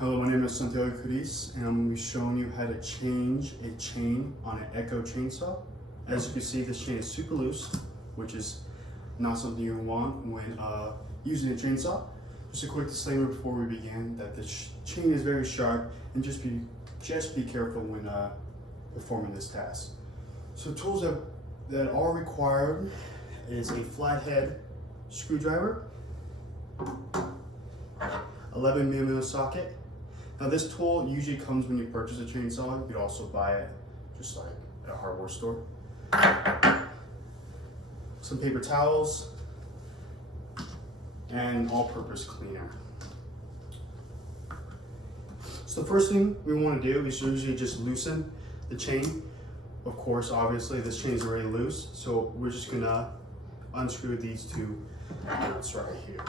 Hello, my name is Santiago Cruz, and I'm going to be showing you how to change a chain on an Echo chainsaw. As you can see, this chain is super loose, which is not something you want when using a chainsaw. Just a quick disclaimer before we begin that the chain is very sharp, and just be careful when performing this task. So tools that are required is a flathead screwdriver, 11mm socket. Now this tool usually comes when you purchase a chainsaw. You could also buy it just like at a hardware store. Some paper towels and all-purpose cleaner. So the first thing we want to do is usually just loosen the chain. Of course, obviously this chain is already loose, so we're just gonna unscrew these two nuts right here.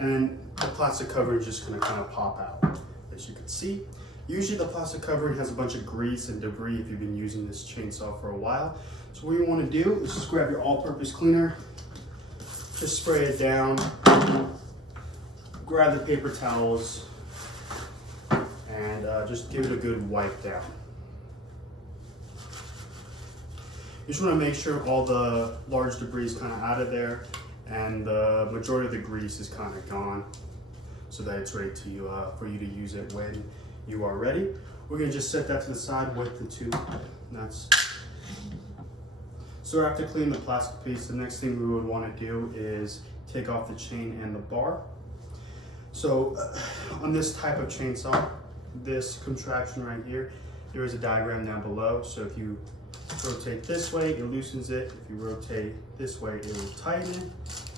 And the plastic covering is just gonna kind of pop out, as you can see. Usually the plastic covering has a bunch of grease and debris if you've been using this chainsaw for a while. So what you wanna do is just grab your all-purpose cleaner, just spray it down, grab the paper towels, and just give it a good wipe down. You just wanna make sure all the large debris is kind of out of there, and the majority of the grease is kind of gone, so that it's ready to for you to use it when you are ready. We're gonna just set that to the side with the two nuts. So after cleaning the plastic piece, the next thing we would want to do is take off the chain and the bar. So on this type of chainsaw, this contraption right here, there is a diagram down below. So if you rotate this way, it loosens it. If you rotate this way, it will tighten it.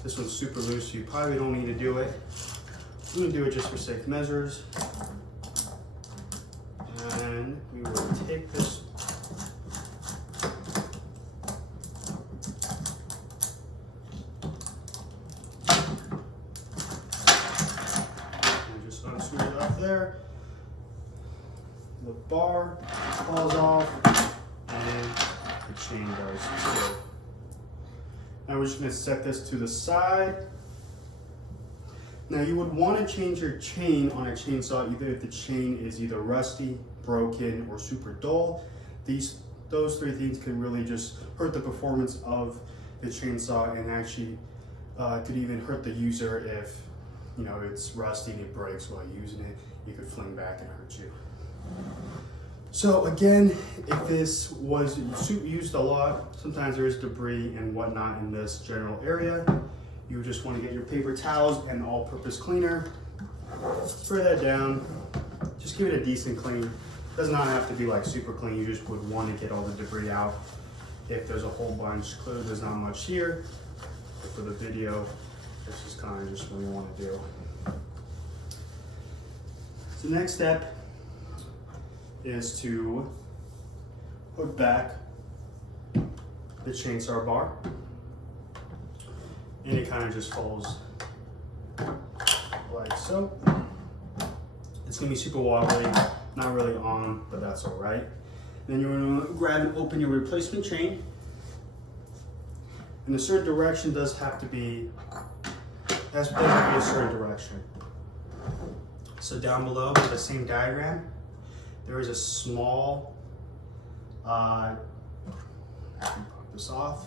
This one's super loose, so you probably don't need to do it. I'm gonna do it just for safe measures. And we will take this and just unscrew it up there. The bar falls off and the chain does too. Now we're just going to set this to the side. Now you would want to change your chain on a chainsaw either if the chain is either rusty, broken, or super dull. Those three things can really just hurt the performance of the chainsaw, and actually could even hurt the user if it's rusty and it breaks while using it. It could fling back and hurt you. So again, if this was used a lot, sometimes there is debris and whatnot in this general area. You just want to get your paper towels and all-purpose cleaner, spray that down, just give it a decent clean. It does not have to be like super clean, you just would want to get all the debris out. If there's a whole bunch, clearly there's not much here, but for the video, this is kind of just what we want to do. So the next step is to hook back the chainsaw bar, and it kind of just folds like so. It's gonna be super wobbly, not really on, but that's all right. Then you're gonna grab and open your replacement chain, and a certain direction does have to be, a certain direction. So down below, with the same diagram, there is a small, I can pop this off.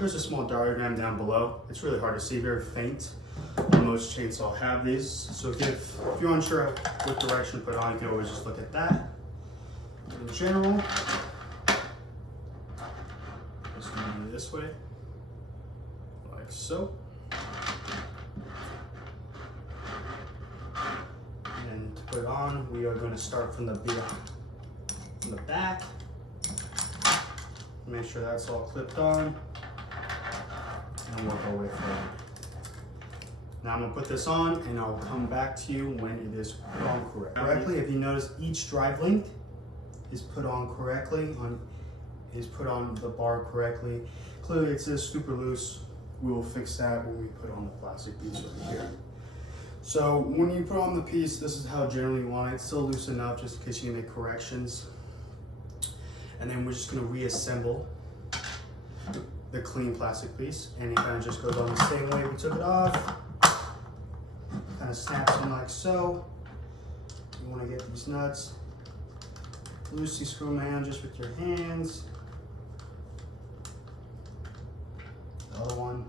There's a small diagram down below. It's really hard to see, very faint. Most chainsaws have these. So if you're unsure what direction to put on, you can always just look at that. In general, it's gonna be this way, like so. And to put it on, we are going to start from the back. Make sure that's all clipped on, and work our way forward. Now I'm going to put this on, and I'll come back to you when it is put on correctly. If you notice, each drive link is put on correctly, put on the bar correctly. Clearly it says super loose. We will fix that when we put on the plastic piece right here. So when you put on the piece, this is how generally you want it. It's still loose enough just in case you make corrections. And then we're just gonna reassemble the clean plastic piece, and it kind of just goes on the same way we took it off. Kind of snaps in like so. You want to get these nuts, loosely screw them in just with your hands. The other one.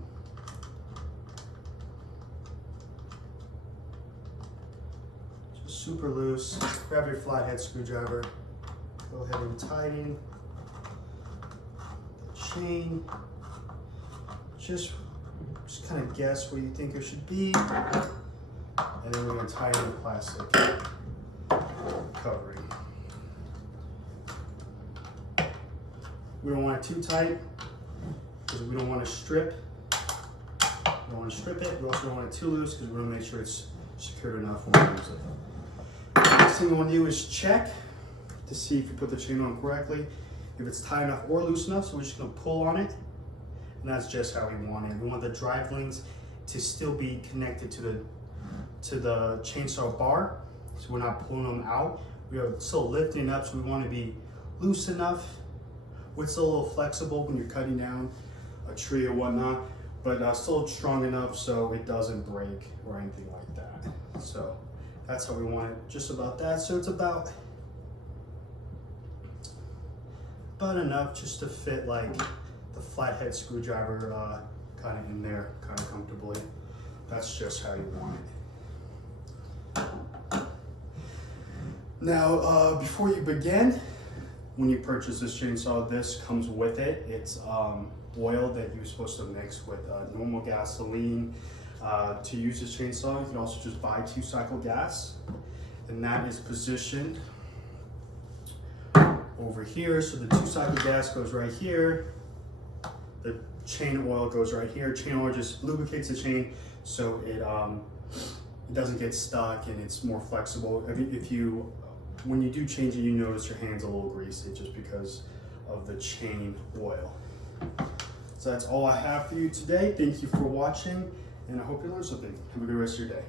Just super loose. Grab your flathead screwdriver. Go ahead and tighten the chain. Just kind of guess where you think it should be. And then we're going to tighten the plastic covering. We don't want it too tight because we don't want to strip. We don't want to strip it. We also don't want it too loose because we want to make sure it's secured enough when we use it. The next thing we want to do is check to see if you put the chain on correctly, if it's tight enough or loose enough. So we're just going to pull on it, and that's just how we want it. We want the drive links to still be connected to the chainsaw bar, so we're not pulling them out. We are still lifting up, so we want to be loose enough. It's still a little flexible when you're cutting down a tree or whatnot, but still strong enough so it doesn't break or anything like that. So that's how we want it, just about that. So it's about enough just to fit like the flathead screwdriver kind of in there, kind of comfortably. That's just how you want it. Now, before you begin, when you purchase this chainsaw, this comes with it. It's oil that you're supposed to mix with normal gasoline to use this chainsaw. You can also just buy 2-cycle gas, and that is positioned over here. So the 2-cycle gas goes right here. The chain oil goes right here. Chain oil just lubricates the chain so it doesn't get stuck and it's more flexible. When you do change it, you notice your hand's a little greasy just because of the chain oil. So that's all I have for you today. Thank you for watching, and I hope you learned something. Have a good rest of your day.